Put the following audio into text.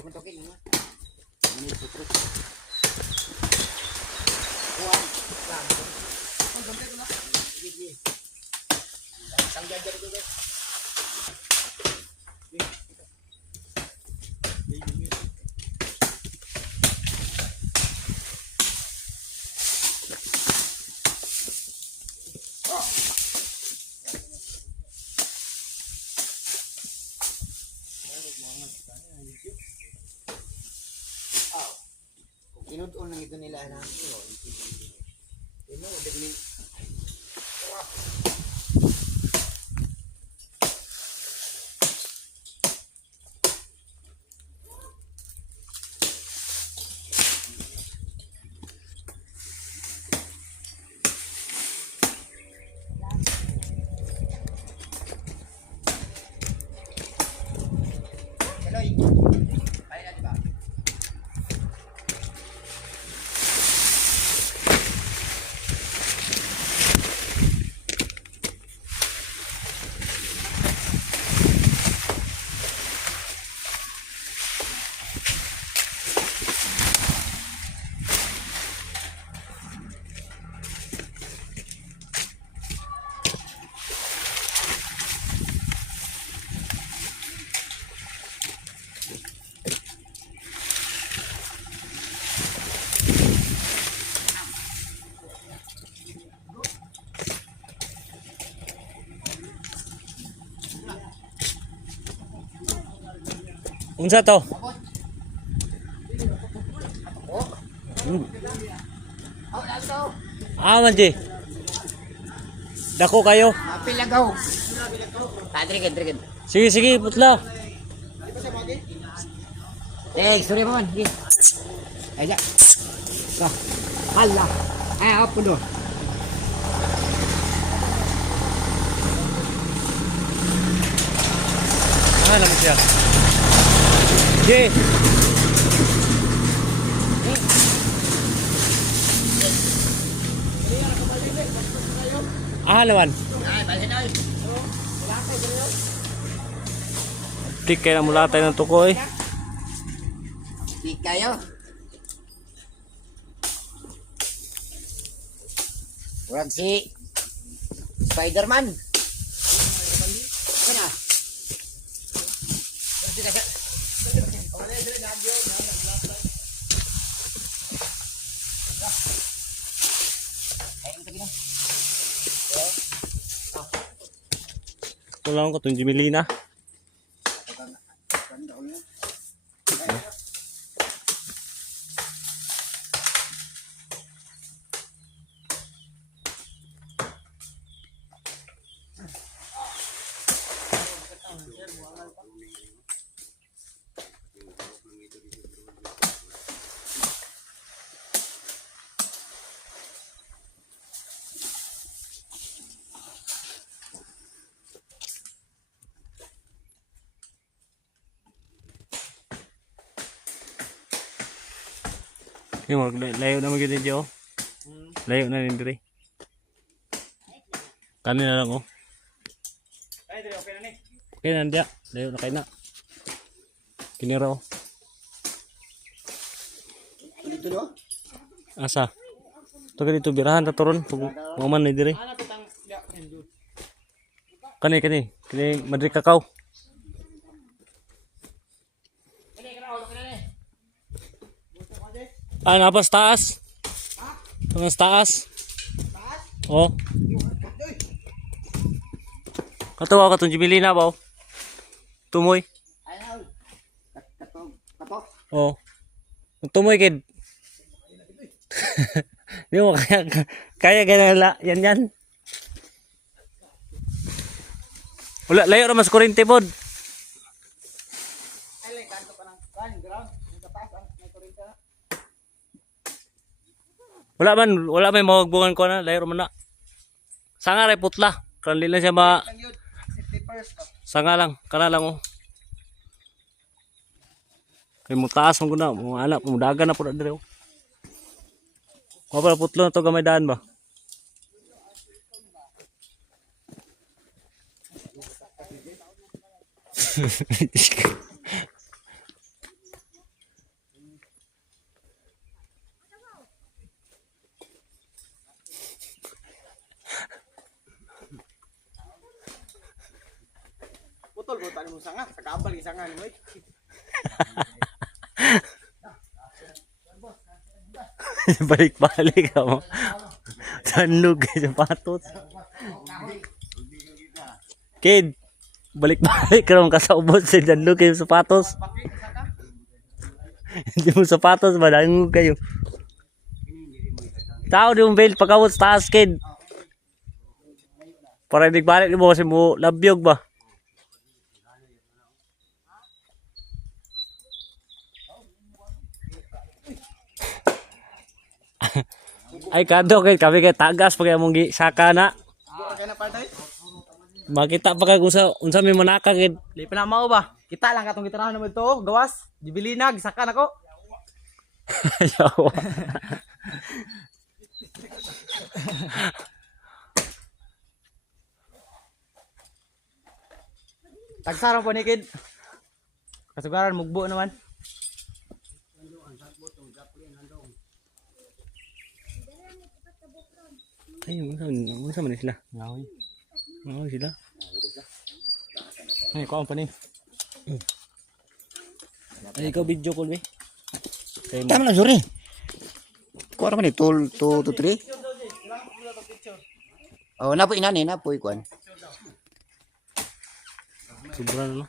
Tumuntukin mo. Ini putus. Kuan. Lang. Ang ganda ko na. Sige. Sang jajar itu guys. Inudon lang ito nila na. Dagling. Unsa to? Man di. Dako kayo. Pilagaw. Trigid. Sige, putla. Sorry man. Aja. Allah. Apa doh? Naman siya. Sige. Lawan. Tik kayo na mula tayo ng tukoy. Tik kayo. Kurang si Spider-Man. Kena. Tulang ko itong Jimelina. Yung layo na magiging dito. Layo na rin dito. Kanina lang oh. Ay, dire okay na ni. Okay na dia. Layo na kayo na. Kinira oh. Dito do. Asa? Ito ka dito birahan ta turon. Maman na dire. Kani Madrid Kakao. Napas taas. Napas taas. Oh. Katawa ka itong Jimelina ba? Tumoy. Kato. Oh. Tumoy kid. Di mo kaya ganala. Yan. Wala, layo naman sa kurente pod. Wala man mawagbungan ko na, layo man na. Sanga ray putla, kanli lang siya ma. Sanga lang, kana lang oh. Kay mo taas mo na, mo anak, mo dagan na pud dire oh. Ko pala putlo na to gamay daan ba? mo sanga, sa kabal isanga ni Moy. Balik-balik mo. Sanlog kay sapatos. Kid, balik-balik ka naman kasaubos sa sanlog kay sapatos. Hindi mo sapatos, madangog kayo. Tao di mong belt pagkawot sa taas, kid. Para balik mo kasi mo labyog ba? Ay kado kay kami kay tagas pag among saka na. Kaya na partay. Makita pa kay kung sa unsa may manaka kid. Di pa na mao ba? Kita lang katong gitarahan naman to, gawas. Gibilinag, saka nako. Yawa. Tagsara po ni kid. Kasugaran mugbo naman. Ay, unsa man sila? Ngawi. Oo sila. Ay, kuan pa ni. Ay ikaw video call be. Kay mo. Tama lang, sorry. Kuha naman eh, 2 to 3. Oh, napoy inani, napoy kuan. Sobra na no.